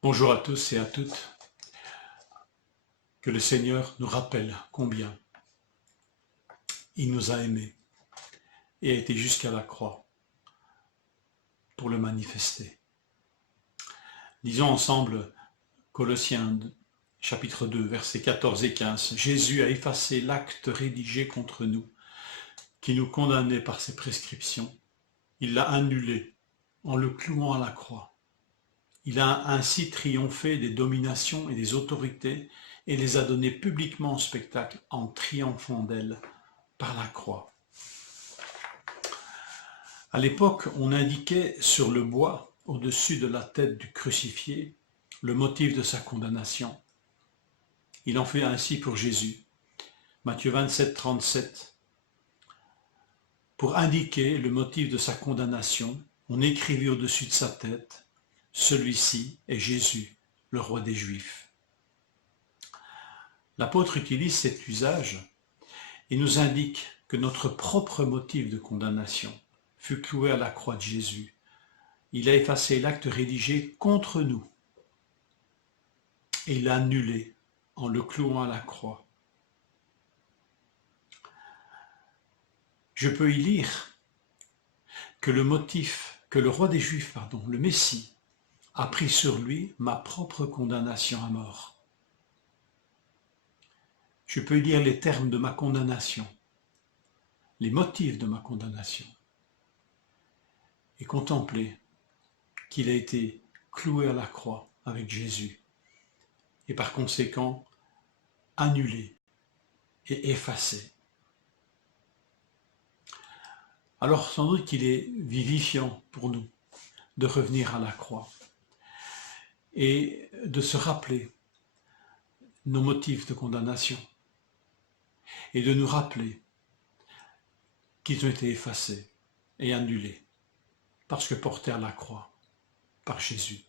Bonjour à tous et à toutes. Que le Seigneur nous rappelle combien il nous a aimés et a été jusqu'à la croix pour le manifester. Lisons ensemble Colossiens chapitre 2, versets 14 et 15. Jésus a effacé l'acte rédigé contre nous, qui nous condamnait par ses prescriptions. Il l'a annulé en le clouant à la croix. Il a ainsi triomphé des dominations et des autorités et les a données publiquement en spectacle en triomphant d'elles par la croix. À l'époque, on indiquait sur le bois, au-dessus de la tête du crucifié, le motif de sa condamnation. Il en fait ainsi pour Jésus. Matthieu 27, 37. Pour indiquer le motif de sa condamnation, on écrivit au-dessus de sa tête: celui-ci est Jésus, le roi des Juifs. L'apôtre utilise cet usage et nous indique que notre propre motif de condamnation fut cloué à la croix de Jésus. Il a effacé l'acte rédigé contre nous et il l'a annulé en le clouant à la croix. Je peux y lire que le roi des Juifs, le Messie, a pris sur lui ma propre condamnation à mort. Je peux lire les termes de ma condamnation, les motifs de ma condamnation, et contempler qu'il a été cloué à la croix avec Jésus, et par conséquent annulé et effacé. Alors sans doute qu'il est vivifiant pour nous de revenir à la croix et de se rappeler nos motifs de condamnation et de nous rappeler qu'ils ont été effacés et annulés parce que portés à la croix par Jésus.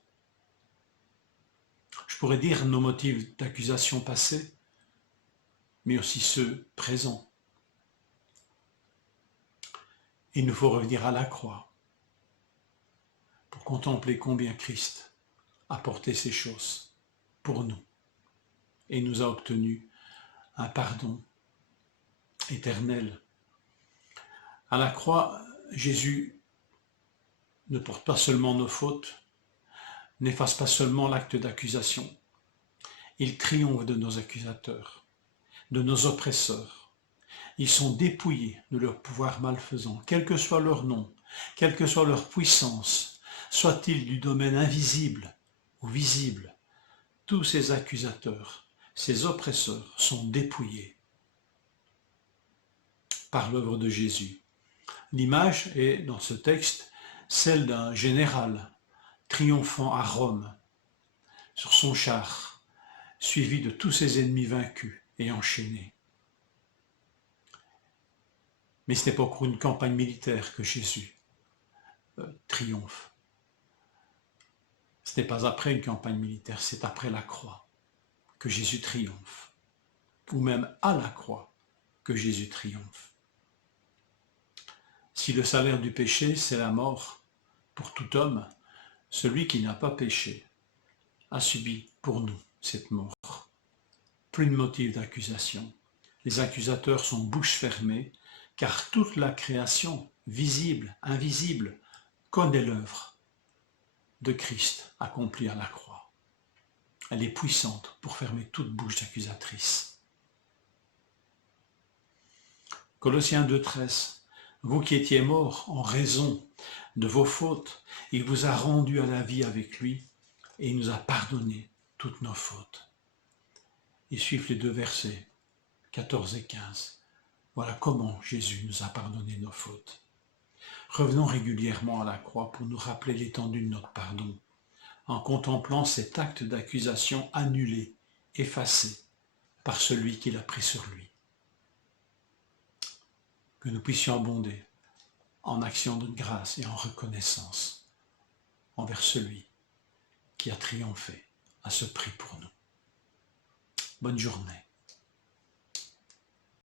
Je pourrais dire nos motifs d'accusation passés, mais aussi ceux présents. Il nous faut revenir à la croix pour contempler combien Christ a porté ces choses pour nous et nous a obtenu un pardon éternel. À la croix, Jésus ne porte pas seulement nos fautes, n'efface pas seulement l'acte d'accusation. Il triomphe de nos accusateurs, de nos oppresseurs. Ils sont dépouillés de leur pouvoir malfaisant, quel que soit leur nom, quelle que soit leur puissance, soit-il du domaine invisible ou visible. Tous ces accusateurs, ces oppresseurs sont dépouillés par l'œuvre de Jésus. L'image est, dans ce texte, celle d'un général triomphant à Rome, sur son char, suivi de tous ses ennemis vaincus et enchaînés. Mais ce n'est pas pour une campagne militaire que Jésus triomphe. Ce n'est pas après une campagne militaire, c'est après la croix que Jésus triomphe, ou même à la croix que Jésus triomphe. Si le salaire du péché, c'est la mort, pour tout homme, celui qui n'a pas péché a subi pour nous cette mort. Plus de motif d'accusation. Les accusateurs sont bouche fermée, car toute la création, visible, invisible, connaît l'œuvre de Christ accomplie à la croix. Elle est puissante pour fermer toute bouche d'accusatrice. Colossiens 2,13. Vous qui étiez morts en raison de vos fautes, il vous a rendus à la vie avec lui et il nous a pardonné toutes nos fautes. Et suivent les deux versets 14 et 15. Voilà comment Jésus nous a pardonné nos fautes. Revenons régulièrement à la croix pour nous rappeler l'étendue de notre pardon, en contemplant cet acte d'accusation annulé, effacé par celui qui l'a pris sur lui. Que nous puissions abonder en action de grâce et en reconnaissance envers celui qui a triomphé à ce prix pour nous. Bonne journée.